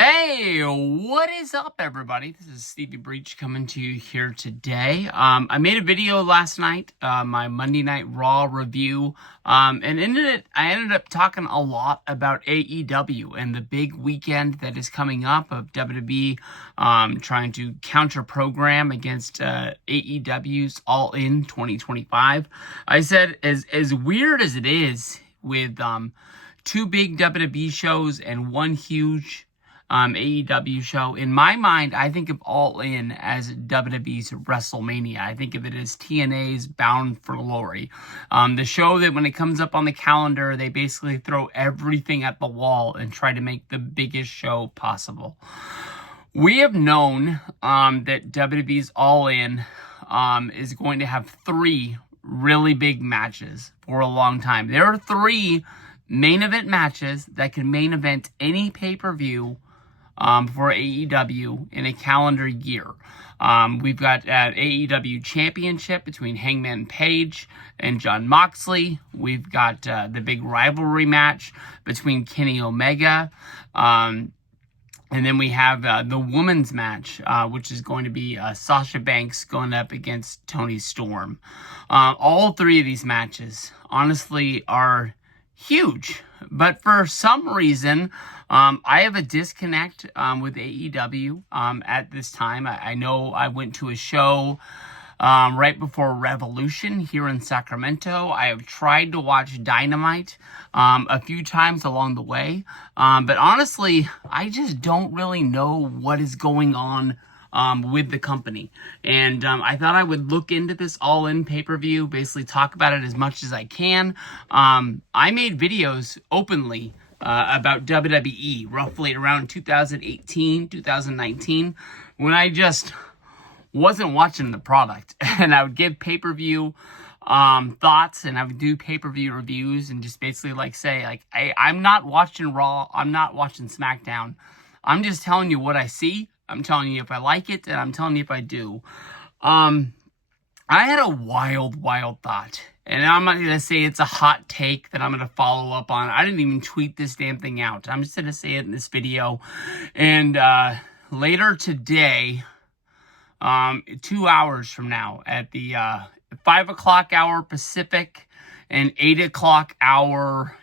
Hey, what is up, everybody? This is Stevie Breach coming to you here today. I made a video last night, my Monday Night Raw review, and I ended up talking a lot about AEW and the big weekend that is coming up of WWE trying to counter-program against AEW's All In 2025. I said, as weird as it is with two big WWE shows and one huge AEW show. In my mind, I think of All In as WWE's WrestleMania. I think of it as TNA's Bound for Glory. The show that when it comes up on the calendar, they basically throw everything at the wall and try to make the biggest show possible. We have known that WWE's All In is going to have three really big matches for a long time. There are three main event matches that can main event any pay-per-view for AEW in a calendar year. We've got an AEW Championship between Hangman Page and Jon Moxley. We've got the big rivalry match between Kenny Omega. And then we have the women's match, which is going to be Sasha Banks going up against Toni Storm. All three of these matches, honestly, are huge. But for some reason, I have a disconnect with AEW at this time. I know I went to a show right before Revolution here in Sacramento. I have tried to watch Dynamite a few times along the way. But honestly, I just don't really know what is going on with the company. And I thought I would look into this All In pay-per-view, basically talk about it as much as I can. I made videos openly about WWE roughly around 2018, 2019, when I just wasn't watching the product. And I would give pay-per-view thoughts, and I would do pay-per-view reviews and just basically say, I'm not watching Raw, I'm not watching SmackDown. I'm just telling you what I see. I'm telling you if I like it, and I'm telling you if I do. I had a wild thought. And I'm not going to say it's a hot take that I'm going to follow up on. I didn't even tweet this damn thing out. I'm just going to say it in this video. And later today, 2 hours from now, at the 5 o'clock hour Pacific and 8 o'clock hour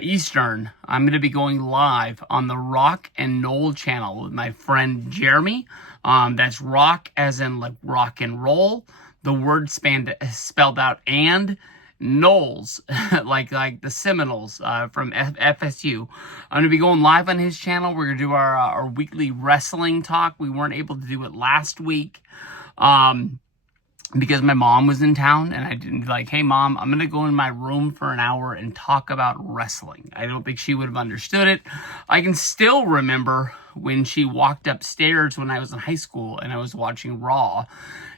Eastern, I'm going to be going live on the Rock and Null channel with my friend Jeremy. That's Rock as in like rock and roll. The word spelled out, and Knowles, like the Seminoles from FSU. I'm going to be going live on his channel. We're going to do our weekly wrestling talk. We weren't able to do it last week because my mom was in town, and I didn't be like, hey, Mom, I'm going to go in my room for an hour and talk about wrestling. I don't think she would have understood it. I can still remember when she walked upstairs when I was in high school and I was watching Raw.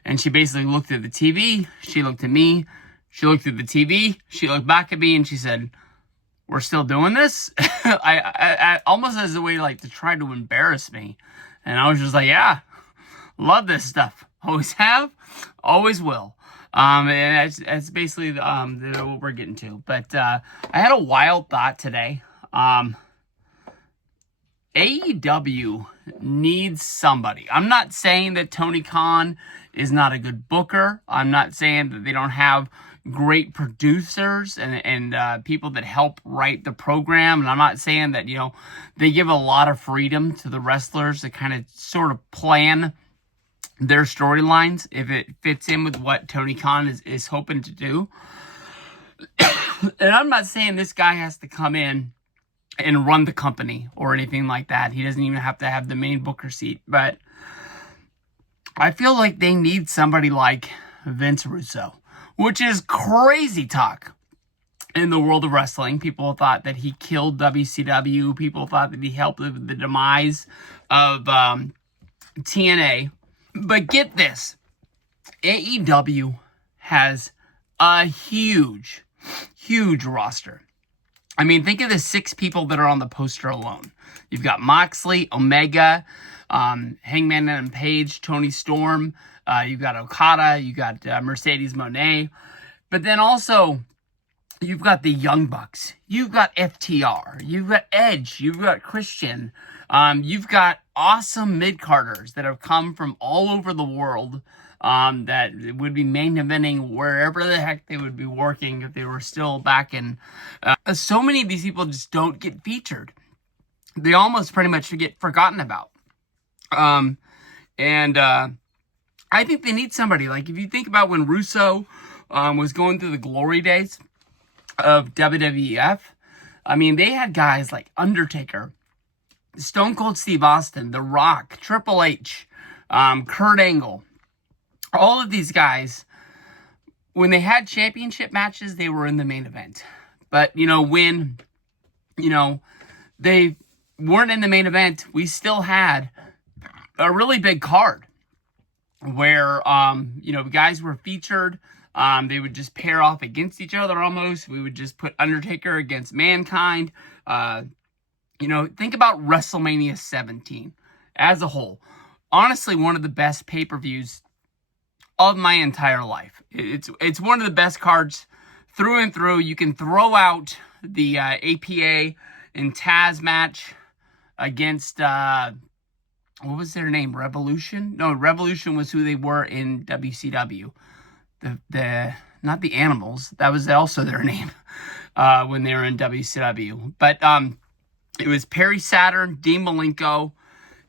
And she basically looked at the TV, she looked at me, she looked at the TV, she looked back at me, and she said, we're still doing this? I almost as a way to try to embarrass me. And I was just like, yeah, love this stuff. Always have, always will. And that's basically what we're getting to. But I had a wild thought today. AEW needs somebody. I'm not saying that Tony Khan is not a good booker. I'm not saying that they don't have great producers and people that help write the program. And I'm not saying that, they give a lot of freedom to the wrestlers to kind of sort of plan their storylines if it fits in with what Tony Khan is hoping to do. And I'm not saying this guy has to come in and run the company or anything like that. He doesn't even have to have the main booker seat. But I feel like they need somebody like Vince Russo, which is crazy talk in the world of wrestling. People thought that he killed WCW. People thought that he helped with the demise of TNA. But get this, AEW has a huge roster. I mean, think of the 6 people that are on the poster alone. You've got Moxley, Omega, Hangman and Page, Toni Storm. You've got Okada. You got Mercedes Moné. But then also, You've got the Young Bucks. You've got FTR. You've got Edge. You've got Christian. You've got awesome mid-carders that have come from all over the world that would be main eventing wherever the heck they would be working if they were still back in. So many of these people just don't get featured. They almost pretty much get forgotten about. I think they need somebody. Like, if you think about when Russo was going through the glory days of WWF, I mean, they had guys like Undertaker, Stone Cold Steve Austin, The Rock, Triple H, Kurt Angle. All of these guys, when they had championship matches, they were in the main event. But, when, they weren't in the main event, we still had a really big card where, guys were featured. They would just pair off against each other almost. We would just put Undertaker against Mankind. Think about WrestleMania 17 as a whole. Honestly, one of the best pay-per-views of my entire life. It's one of the best cards through and through. You can throw out the APA and Taz match against, what was their name? Revolution? No, Revolution was who they were in WCW. Not the Animals. That was also their name when they were in WCW. But it was Perry Saturn, Dean Malenko,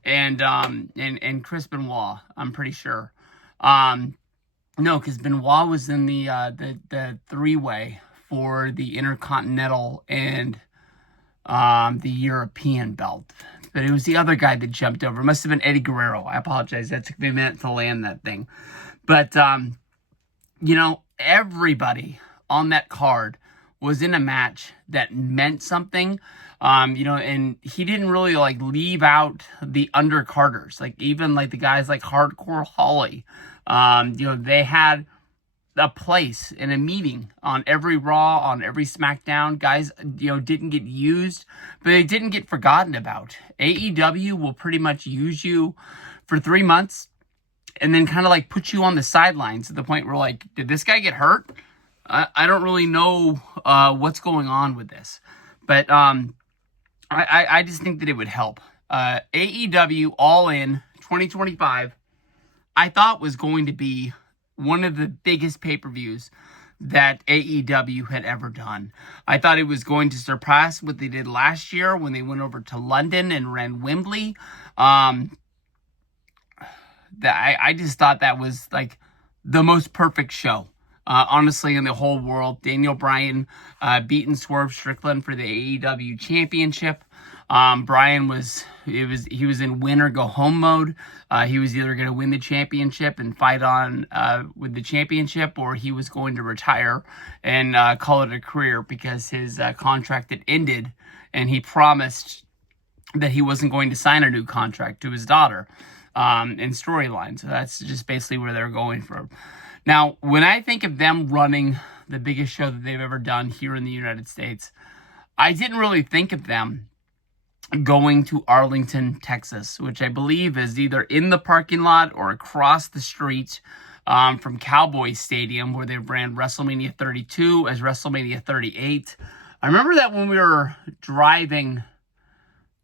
and Chris Benoit. I'm pretty sure. No, because Benoit was in the three-way for the Intercontinental and the European belt. But it was the other guy that jumped over. It must have been Eddie Guerrero. I apologize. That took me a minute to land that thing. But, everybody on that card was in a match that meant something. And he didn't really, leave out the undercarders. Even the guys like Hardcore Holly. They had a place in a meeting on every Raw, on every SmackDown. Guys, didn't get used, but they didn't get forgotten about. AEW will pretty much use you for 3 months and then kind of put you on the sidelines to the point where did this guy get hurt? I don't really know what's going on with this, but I just think that it would help. AEW All In 2025, I thought was going to be one of the biggest pay-per-views that AEW had ever done. I thought it was going to surpass what they did last year when they went over to London and ran Wembley. I just thought that was the most perfect show. Honestly, in the whole world. Daniel Bryan beating Swerve Strickland for the AEW Championship. Bryan was in win or go home mode. He was either going to win the championship and fight on with the championship, or he was going to retire and call it a career because his contract had ended, and he promised that he wasn't going to sign a new contract to his daughter in storyline. So that's just basically where they're going from. Now, when I think of them running the biggest show that they've ever done here in the United States, I didn't really think of them going to Arlington, Texas, which I believe is either in the parking lot or across the street from Cowboy Stadium, where they ran WrestleMania 32 as WrestleMania 38. I remember that when we were driving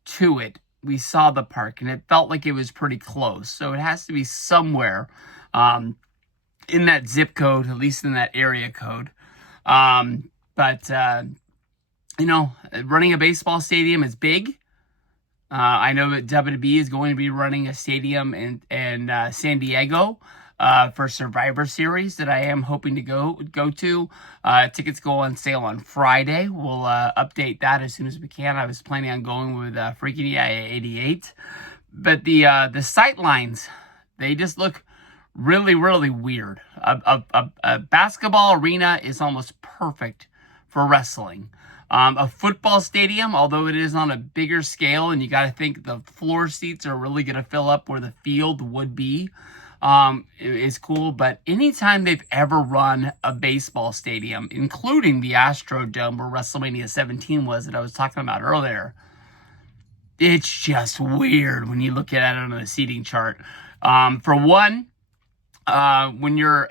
to it, we saw the park, and it felt like it was pretty close. So it has to be somewhere in that zip code, at least in that area code. Running a baseball stadium is big. I know that WWE is going to be running a stadium in San Diego for Survivor Series that I am hoping to go to. Tickets go on sale on Friday. We'll update that as soon as we can. I was planning on going with Freaking EIA 88. But the sight lines, they just look really, really weird. A basketball arena is almost perfect for wrestling. A football stadium, although it is on a bigger scale, and you got to think the floor seats are really going to fill up where the field would be, is cool. But anytime they've ever run a baseball stadium, including the Astrodome where WrestleMania 17 was that I was talking about earlier, it's just weird when you look at it on the seating chart. For one, when you're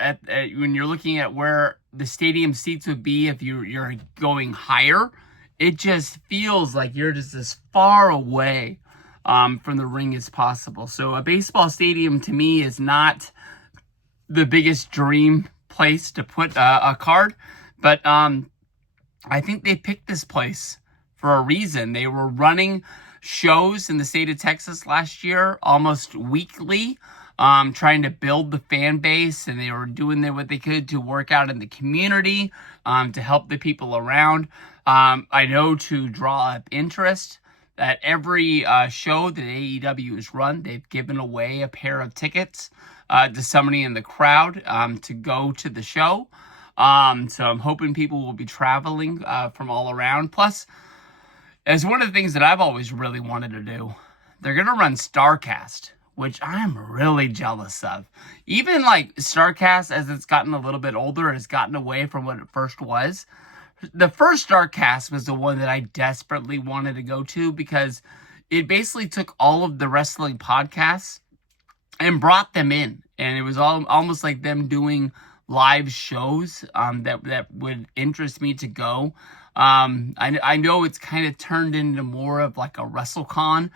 looking at where the stadium seats would be if you're going higher. It just feels like you're just as far away from the ring as possible. So a baseball stadium to me is not the biggest dream place to put a card, but I think they picked this place for a reason. They were running shows in the state of Texas last year almost weekly, trying to build the fan base, and they were doing what they could to work out in the community, to help the people around. I know to draw up interest. At every show that AEW has run, they've given away a pair of tickets to somebody in the crowd to go to the show. So I'm hoping people will be traveling from all around. Plus, as one of the things that I've always really wanted to do, they're going to run StarCast, which I'm really jealous of. Even like StarCast, as it's gotten a little bit older, has gotten away from what it first was. The first StarCast was the one that I desperately wanted to go to because it basically took all of the wrestling podcasts and brought them in. And it was almost like them doing live shows that would interest me to go. I know it's kind of turned into more of like a WrestleCon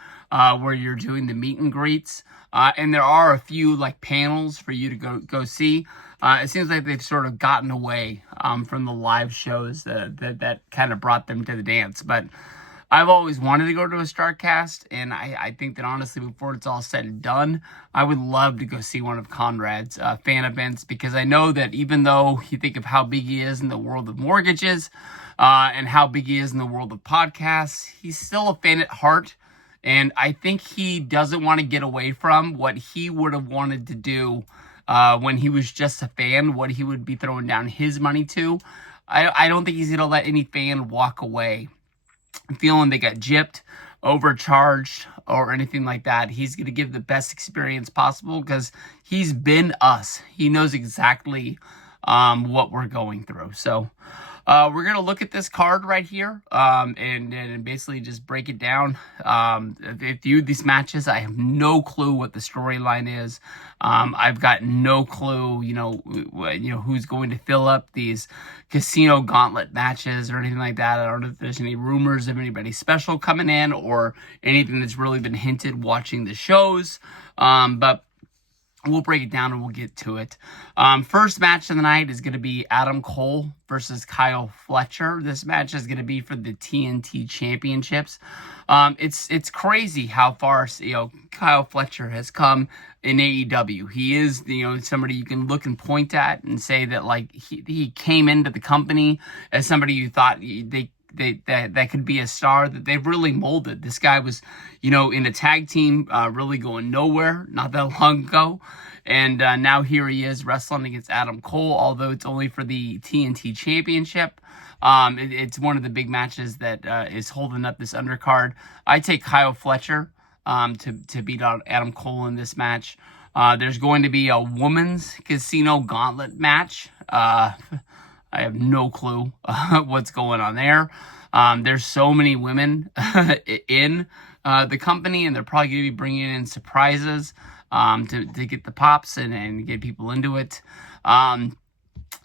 where you're doing the meet and greets. And there are a few like panels for you to go see. It seems like they've sort of gotten away from the live shows that kind of brought them to the dance. But I've always wanted to go to a StarCast, and I think that honestly, before it's all said and done, I would love to go see one of Conrad's fan events, because I know that even though you think of how big he is in the world of mortgages and how big he is in the world of podcasts, he's still a fan at heart. And I think he doesn't want to get away from what he would have wanted to do when he was just a fan, what he would be throwing down his money to. I don't think he's going to let any fan walk away feeling they got gypped, overcharged, or anything like that. He's going to give the best experience possible because he's been us. He knows exactly what we're going through. So we're going to look at this card right here and basically just break it down. If you these matches, I have no clue what the storyline is. I've got no clue, who's going to fill up these casino gauntlet matches or anything like that. I don't know if there's any rumors of anybody special coming in or anything that's really been hinted watching the shows. But we'll break it down and we'll get to it. First match of the night is going to be Adam Cole versus Kyle Fletcher. This match is going to be for the TNT Championships. It's crazy how far Kyle Fletcher has come in AEW. He is somebody you can look and point at and say that like he came into the company as somebody you thought that could be a star, that they've really molded. This guy was, in a tag team, really going nowhere not that long ago. And now here he is wrestling against Adam Cole, although it's only for the TNT Championship. It's one of the big matches that is holding up this undercard. I take Kyle Fletcher to beat out Adam Cole in this match. There's going to be a women's casino gauntlet match. I have no clue what's going on there. There's so many women in the company, and they're probably going to be bringing in surprises to get the pops and get people into it.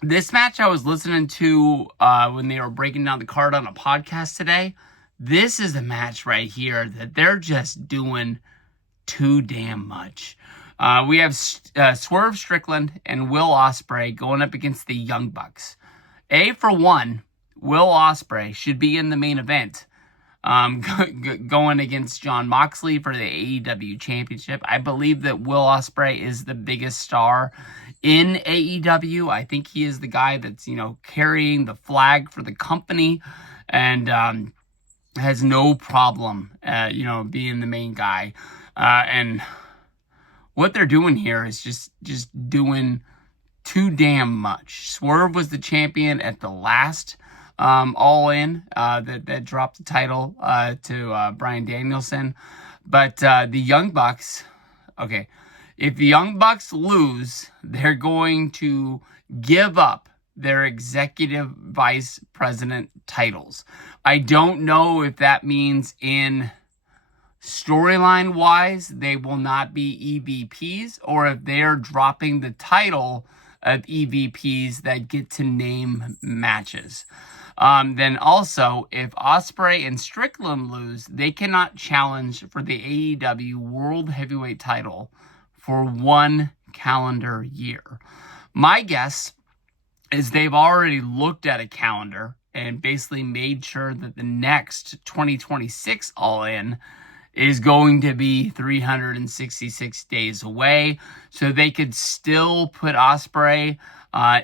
This match I was listening to when they were breaking down the card on a podcast today. This is a match right here that they're just doing too damn much. We have Swerve, Strickland, and Will Osprey going up against the Young Bucks. For one, Will Osprey should be in the main event, going against Jon Moxley for the AEW Championship. I believe that Will Osprey is the biggest star in AEW. I think he is the guy that's, carrying the flag for the company and has no problem, being the main guy. And what they're doing here is just doing too damn much. Swerve was the champion at the last All In that dropped the title to Bryan Danielson. But the Young Bucks, okay, if the Young Bucks lose, they're going to give up their executive vice president titles. I don't know if that means in storyline wise they will not be EVPs, or if they're dropping the title of EVPs that get to name matches. Then also, if Osprey and Strickland lose, they cannot challenge for the AEW World Heavyweight title for 1 calendar year. My guess is they've already looked at a calendar and basically made sure that the next 2026 All In is going to be 366 days away, so they could still put Osprey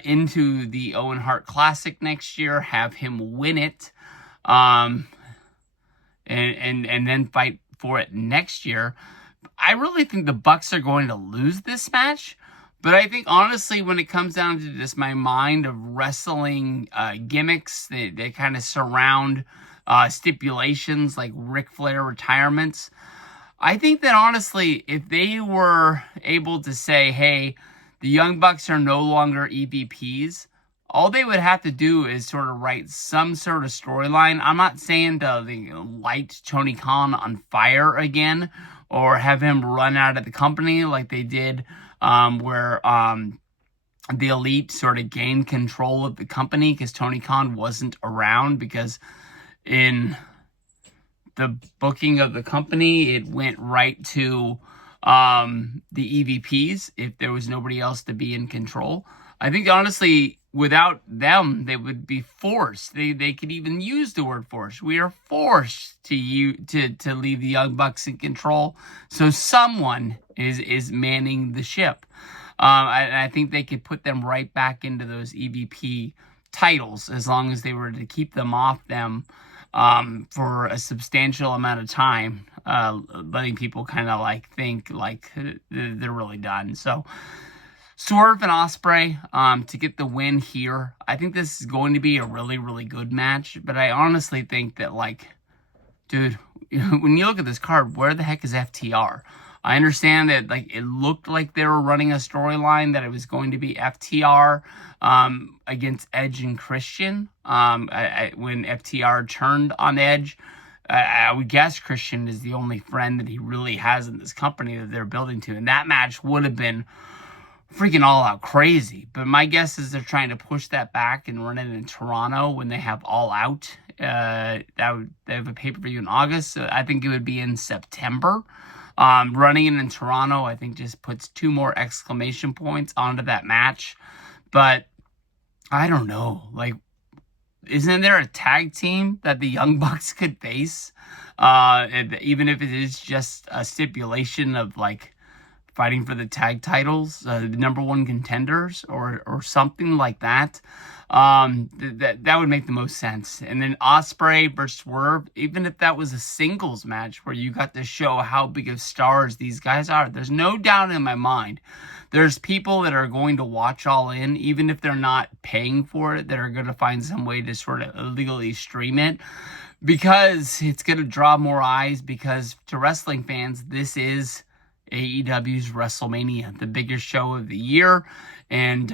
into the Owen Hart Classic next year, have him win it, and then fight for it next year. I really think the Bucks are going to lose this match, but I think honestly, when it comes down to just my mind of wrestling gimmicks, they kind of surround stipulations like Ric Flair retirements. I think that honestly, if they were able to say, hey, the Young Bucks are no longer EVPs, all they would have to do is sort of write some sort of storyline. I'm not saying to light Tony Khan on fire again or have him run out of the company like they did where the Elite sort of gained control of the company because Tony Khan wasn't around, because in the booking of the company, it went right to the EVPs if there was nobody else to be in control. I think honestly, without them, they would be forced. They could even use the word forced. We are forced to leave the Young Bucks in control. So someone is manning the ship. I think they could put them right back into those EVP titles as long as they were to keep them off them for a substantial amount of time, letting people kind of think they're really done. So Swerve and Osprey to get the win here. I think this is going to be a really, really good match, but I honestly think that, dude, when you look at this card, where the heck is FTR? I understand that it looked like they were running a storyline that it was going to be FTR against Edge and Christian. When FTR turned on Edge, I would guess Christian is the only friend that he really has in this company that they're building to, and that match would have been freaking all out crazy. But my guess is they're trying to push that back and run it in Toronto when they have All Out. They have a pay-per-view in August, so I think it would be in September. Running it in Toronto, I think, just puts 2 more exclamation points onto that match. But I don't know. Isn't there a tag team that the Young Bucks could face? Even if it is just a stipulation of fighting for the tag titles, the number 1 contenders, or something like that. That would make the most sense. And then Osprey versus Swerve, even if that was a singles match where you got to show how big of stars these guys are, there's no doubt in my mind there's people that are going to watch All In, even if they're not paying for it, that are going to find some way to sort of illegally stream it, because it's going to draw more eyes, because to wrestling fans, this is AEW's WrestleMania, the biggest show of the year, and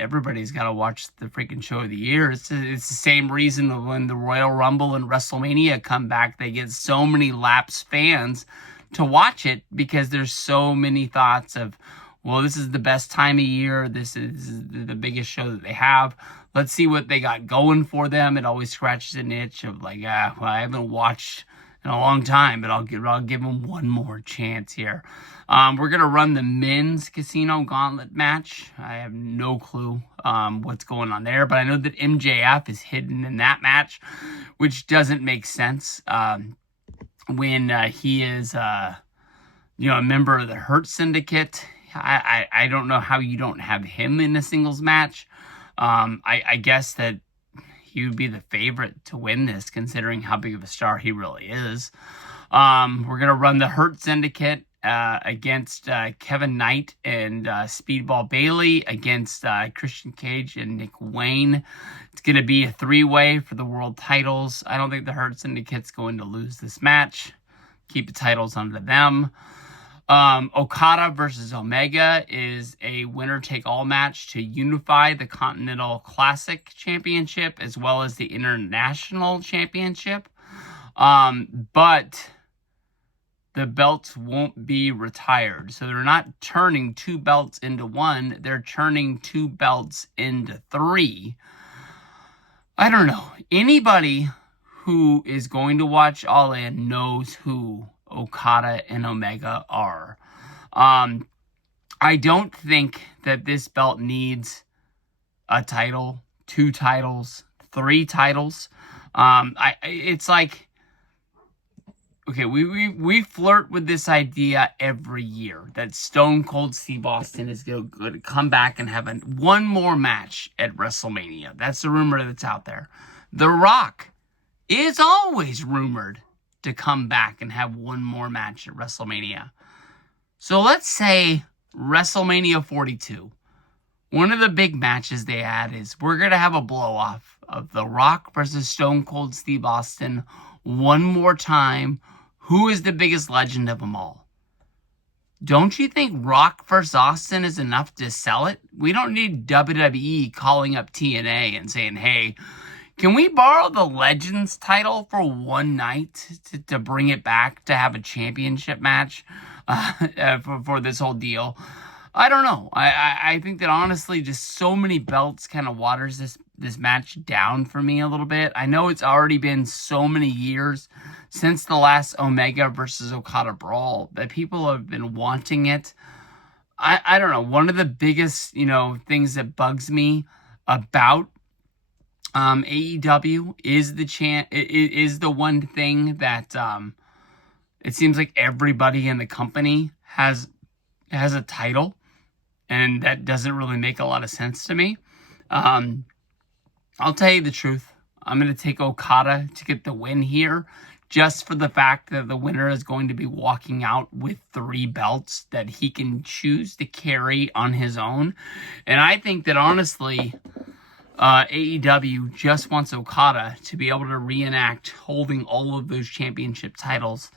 everybody's got to watch the freaking show of the year. It's the same reason when the Royal Rumble and WrestleMania come back, they get so many lapsed fans to watch it, because there's so many thoughts of, well, this is the best time of year, this is the biggest show that they have, let's see what they got going for them. It always scratches an itch of well, I haven't watched in a long time, but I'll give them one more chance here. We're going to run the men's casino gauntlet match. I have no clue what's going on there, but I know that MJF is hidden in that match, which doesn't make sense when he is a member of the Hurt Syndicate. I don't know how you don't have him in a singles match. I guess that he would be the favorite to win this, considering how big of a star he really is. We're going to run the Hurt Syndicate against Kevin Knight and Speedball Bailey against Christian Cage and Nick Wayne. It's going to be a 3-way for the world titles. I don't think the Hurt Syndicate's going to lose this match. Keep the titles under them. Okada versus Omega is a winner-take-all match to unify the Continental Classic Championship as well as the International Championship. But the belts won't be retired. So they're not turning 2 belts into 1. They're turning 2 belts into 3. I don't know. Anybody who is going to watch All In knows who Okada and Omega are. I don't think that this belt needs a title, 2 titles, 3 titles. It's like, okay, we flirt with this idea every year that Stone Cold Steve Austin is going to come back and have one more match at WrestleMania. That's the rumor that's out there. The Rock is always rumored to come back and have one more match at WrestleMania. So let's say WrestleMania 42. One of the big matches they had is we're going to have a blow-off of The Rock versus Stone Cold Steve Austin one more time. Who is the biggest legend of them all? Don't you think Rock versus Austin is enough to sell it? We don't need WWE calling up TNA and saying, hey, can we borrow the Legends title for one night to bring it back to have a championship match for this whole deal? I don't know. I think that honestly just so many belts kind of waters this match down for me a little bit. I know it's already been so many years since the last Omega versus Okada brawl that people have been wanting it. I don't know. One of the biggest, things that bugs me about AEW is the one thing that it seems like everybody in the company has a title, and that doesn't really make a lot of sense to me. I'll tell you the truth. I'm going to take Okada to get the win here, just for the fact that the winner is going to be walking out with 3 belts that he can choose to carry on his own. And I think that honestly, AEW just wants Okada to be able to reenact holding all of those championship titles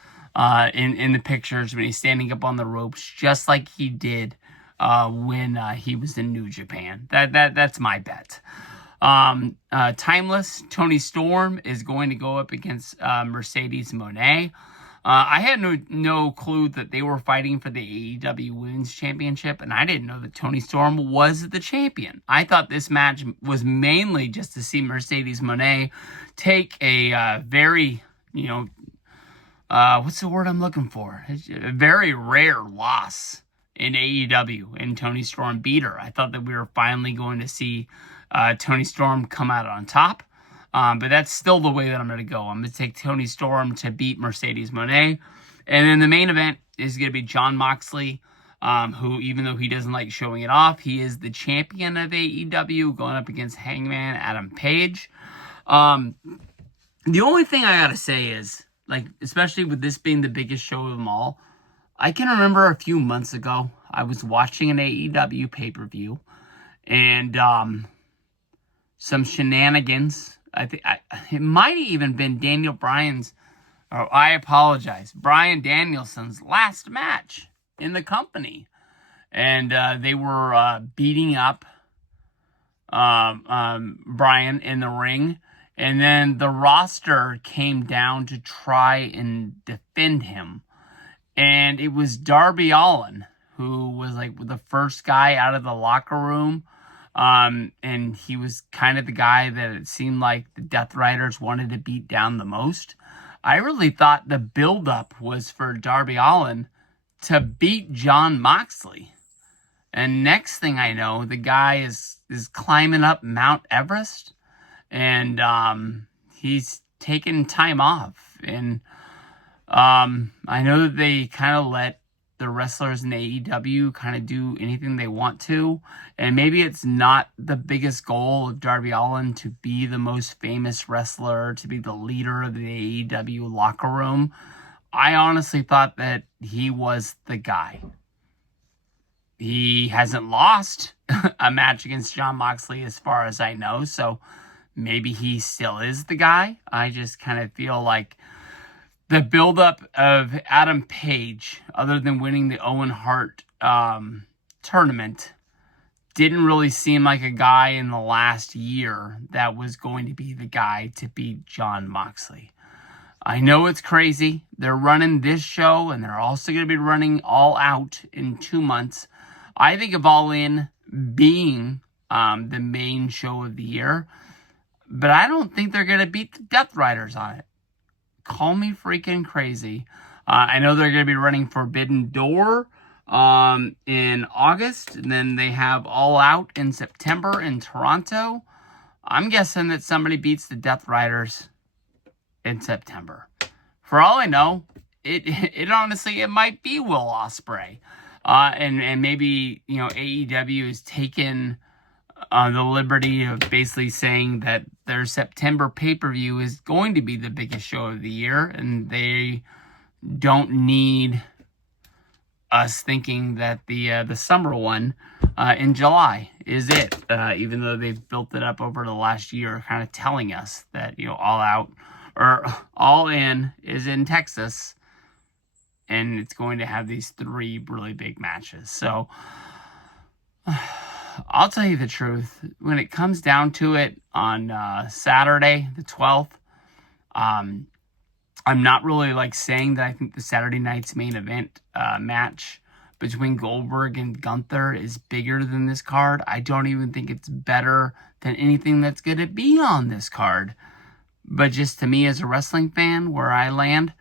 in the pictures when he's standing up on the ropes, just like he did when he was in New Japan. That's my bet. Timeless Tony Storm is going to go up against Mercedes Moné. I had no clue that they were fighting for the AEW Women's Championship, and I didn't know that Tony Storm was the champion. I thought this match was mainly just to see Mercedes Moné take a very, what's the word I'm looking for? A very rare loss in AEW, and Tony Storm beat her. I thought that we were finally going to see Tony Storm come out on top. But that's still the way that I'm going to go. I'm going to take Tony Storm to beat Mercedes Moné. And then the main event is going to be Jon Moxley, who, even though he doesn't like showing it off, he is the champion of AEW, going up against Hangman Adam Page. The only thing I got to say is, especially with this being the biggest show of them all, I can remember a few months ago, I was watching an AEW pay-per-view, and some shenanigans. I think it might have even been Daniel Bryan's, or I apologize, Bryan Danielson's last match in the company. And they were beating up Bryan in the ring. And then the roster came down to try and defend him. And it was Darby Allin, who was the first guy out of the locker room. And he was kind of the guy that it seemed like the Death Riders wanted to beat down the most. I really thought the buildup was for Darby Allin to beat Jon Moxley. And next thing I know, the guy is climbing up Mount Everest, and he's taking time off. And I know that they kind of let the wrestlers in AEW kind of do anything they want to, and maybe it's not the biggest goal of Darby Allin to be the most famous wrestler, to be the leader of the AEW locker room. I honestly thought that he was the guy. He hasn't lost a match against Jon Moxley as far as I know, so maybe he still is the guy. I just kind of feel like the buildup of Adam Page, other than winning the Owen Hart tournament, didn't really seem like a guy in the last year that was going to be the guy to beat Jon Moxley. I know it's crazy. They're running this show, and they're also going to be running All Out in 2 months. I think of All In being the main show of the year, but I don't think they're going to beat the Death Riders on it. Call me freaking crazy. I know they're going to be running Forbidden Door in August, and then they have All Out in September in Toronto. I'm guessing that somebody beats the Death Riders in September. For all I know, it honestly, it might be Will Osprey. And maybe, AEW has taken the liberty of basically saying that their September pay-per-view is going to be the biggest show of the year, and they don't need us thinking that the summer one in July is it, even though they've built it up over the last year, kind of telling us that, All Out or All In is in Texas, and it's going to have these 3 really big matches. So I'll tell you the truth, when it comes down to it on Saturday the 12th, I'm not really saying that I think the Saturday night's main event match between Goldberg and Gunther is bigger than this card. I don't even think it's better than anything that's going to be on this card. But just to me as a wrestling fan, where I land,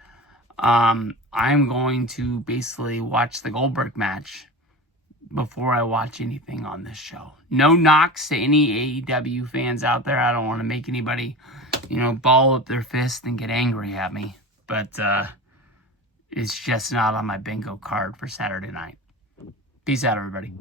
I'm going to basically watch the Goldberg match before I watch anything on this show. No knocks to any AEW fans out there. I don't want to make anybody, ball up their fist and get angry at me. But it's just not on my bingo card for Saturday night. Peace out, everybody.